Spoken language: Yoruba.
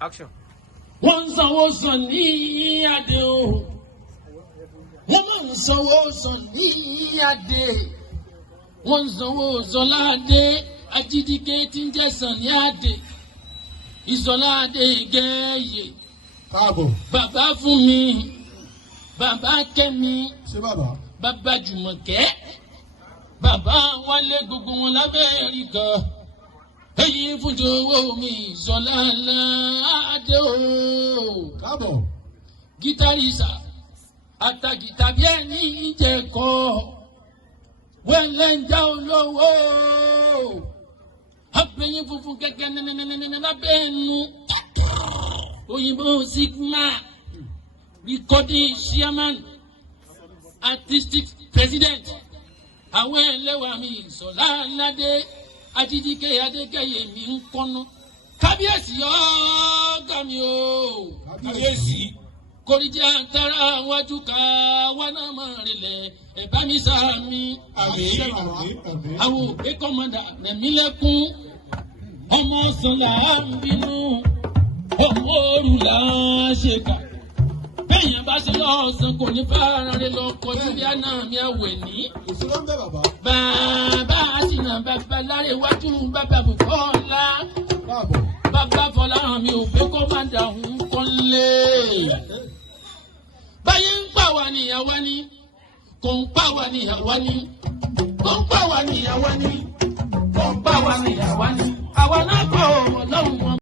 Action. Wọ́n sanwó sàn ní adé o. Wọ́n máa ń sanwó sàn ní adé. Wọ́n sanwó Zọládé Ajídíké tí ń jẹ́ sàn ní adé. Ìzọládé Ìgẹ́yè. Káàbọ̀. Bàbá fún mi. Bàbá Kẹ́mi. Ṣé bàbá? Bàbá Jùmọ̀kẹ́. Bàbá Wálé gbogbo wọn l'Amẹ́ríkà. Èyí fún jowó mi Zọládé o. Káàbọ̀. Gítárísà àtàgìtà bí ẹni ìjẹ̀kọ́ wẹ́lẹ̀ ń já olówó. Abẹ́yìn funfun gẹ́gẹ́ nẹ́nẹ́nẹ́nẹ́ lábẹ́ ẹnu. Òyìnbó Sigma recording chairman artistic president. Àwọn ẹlẹ́wà mi Zọládé Ajídíké Adékẹ́yẹ mi ń kọ́nú. Kábíyèsí ọ̀gá mi o. Kábíyèsí. Kòrìjà tara wájú ká wá náà máa rìnlẹ̀ ẹ̀bá mi sáàmì. Àmín, àmín, àmín. Àwọn òbí kọ́mọdà rẹ̀mí lẹ́kún. Ọmọ ọ̀sán là ń bínú. Ọmọ òru là ń ṣèkà. Bẹ́ẹ̀yàn bá ṣe lọ́ọ̀sán kò ní fara rẹ̀ lọ kọjú bí àná mi àwẹ̀ ní. Èso ló ń bẹ bàbá. Bàbá àṣìnà bàbá láre iwájú bàbá Bùkọ́lá. Káàbọ̀. Bàbá Fọláhàn mi ò pé kó má dà ń kọ́lé. Báyé ń pa wá ní ìyàwó ni, kò ń pa wá ní ìyàwó ni, kò ń pa wá ní ìyàwó ni, kò ń pa wá ní ìyàwó ni. Àwa náà kọ̀ ọ̀rọ̀ lọ́hùn wọn.